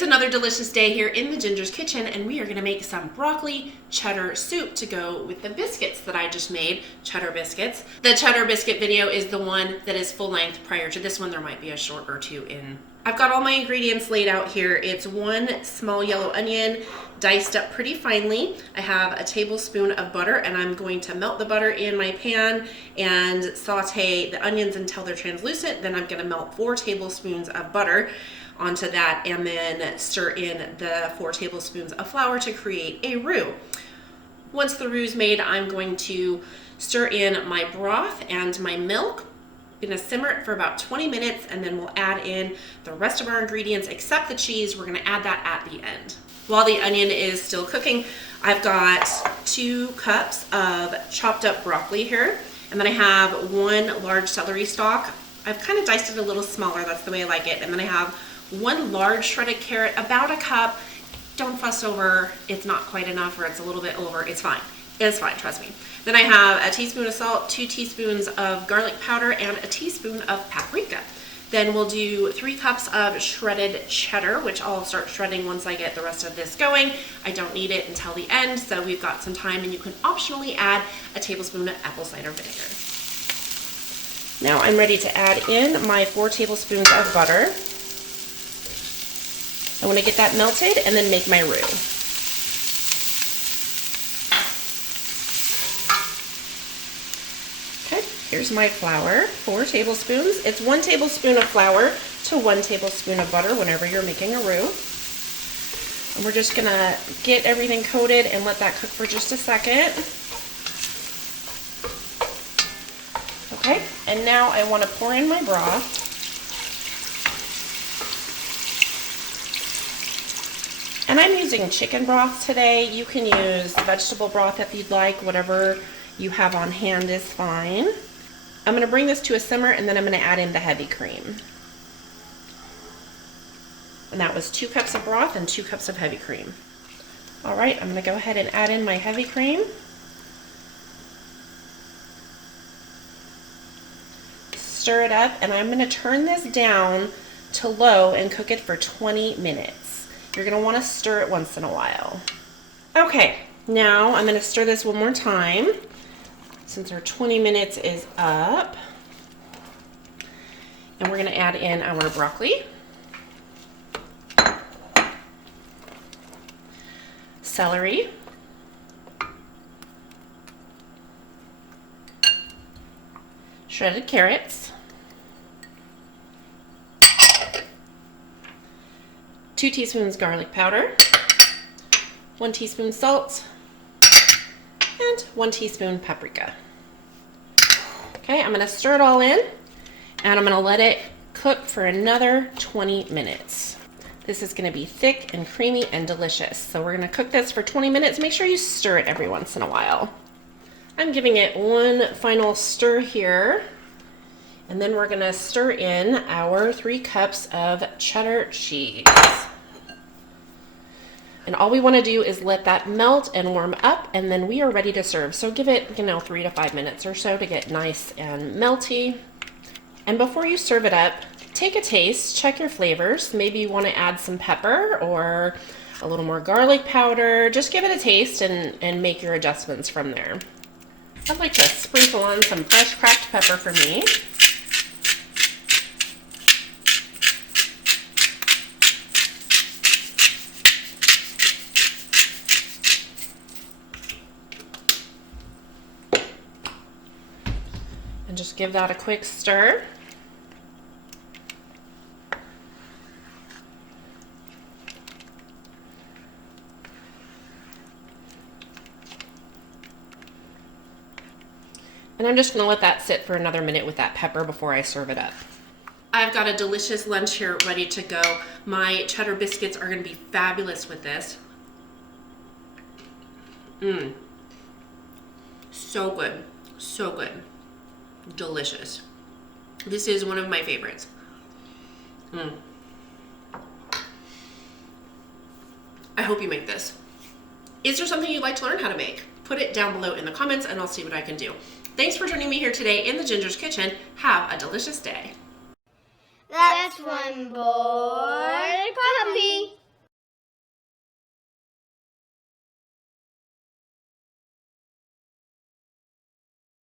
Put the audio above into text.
It's another delicious day here in the Ginger's kitchen, and we are going to make some broccoli cheddar soup to go with the biscuits that I just made, cheddar biscuits. The cheddar biscuit video is the one that is full length. Prior to this one, there might be a short or two in. I've got all my ingredients laid out here. It's 1 small yellow onion, diced up pretty finely. I have a tablespoon of butter, and I'm going to melt the butter in my pan and saute the onions until they're translucent. Then I'm going to melt 4 tablespoons of butter onto that, and then stir in the 4 tablespoons of flour to create a roux. Once the roux is made, I'm going to stir in my broth and my milk. I'm gonna simmer it for about 20 minutes, and then we'll add in the rest of our ingredients except the cheese. We're gonna add that at the end. While the onion is still cooking, I've got 2 cups of chopped up broccoli here, and then I have 1 large celery stalk. I've kind of diced it a little smaller, that's the way I like it. And then I have 1 large shredded carrot, about a cup. Don't fuss over, it's not quite enough or it's a little bit over, it's fine. It's fine, trust me. Then I have a teaspoon of salt, 2 teaspoons of garlic powder, and a teaspoon of paprika. Then we'll do 3 cups of shredded cheddar, which I'll start shredding once I get the rest of this going. I don't need it until the end, so we've got some time, and you can optionally add a tablespoon of apple cider vinegar. Now I'm ready to add in my 4 tablespoons of butter. I want to get that melted and then make my roux. Okay, here's my flour, 4 tablespoons. It's 1 tablespoon of flour to 1 tablespoon of butter whenever you're making a roux. And we're just gonna get everything coated and let that cook for just a second. Okay, and now I want to pour in my broth. And I'm using chicken broth today. You can use vegetable broth if you'd like. Whatever you have on hand is fine. I'm going to bring this to a simmer, and then I'm going to add in the heavy cream. And that was 2 cups of broth and 2 cups of heavy cream. All right, I'm going to go ahead and add in my heavy cream. Stir it up, and I'm going to turn this down to low and cook it for 20 minutes. You're going to want to stir it once in a while. Okay, now I'm going to stir this one more time since our 20 minutes is up. And we're going to add in our broccoli, celery, shredded carrots, 2 teaspoons garlic powder, 1 teaspoon salt, and 1 teaspoon paprika. Okay, I'm going to stir it all in, and I'm going to let it cook for another 20 minutes. This is going to be thick and creamy and delicious. So we're going to cook this for 20 minutes. Make sure you stir it every once in a while. I'm giving it one final stir here. And then we're going to stir in our 3 cups of cheddar cheese. And all we want to do is let that melt and warm up, and then we are ready to serve. So give it, 3 to 5 minutes or so to get nice and melty. And before you serve it up, take a taste, check your flavors. Maybe you want to add some pepper or a little more garlic powder. Just give it a taste and make your adjustments from there. I'd like to sprinkle on some fresh cracked pepper for me. And just give that a quick stir. And I'm just going to let that sit for another minute with that pepper before I serve it up. I've got a delicious lunch here ready to go. My cheddar biscuits are going to be fabulous with this. So good. So good. Delicious. This is one of my favorites. I hope you make this. Is there something you'd like to learn how to make? Put it down below in the comments and I'll see what I can do. Thanks for joining me here today in the Ginger's Kitchen. Have a delicious day. That's one boy puppy.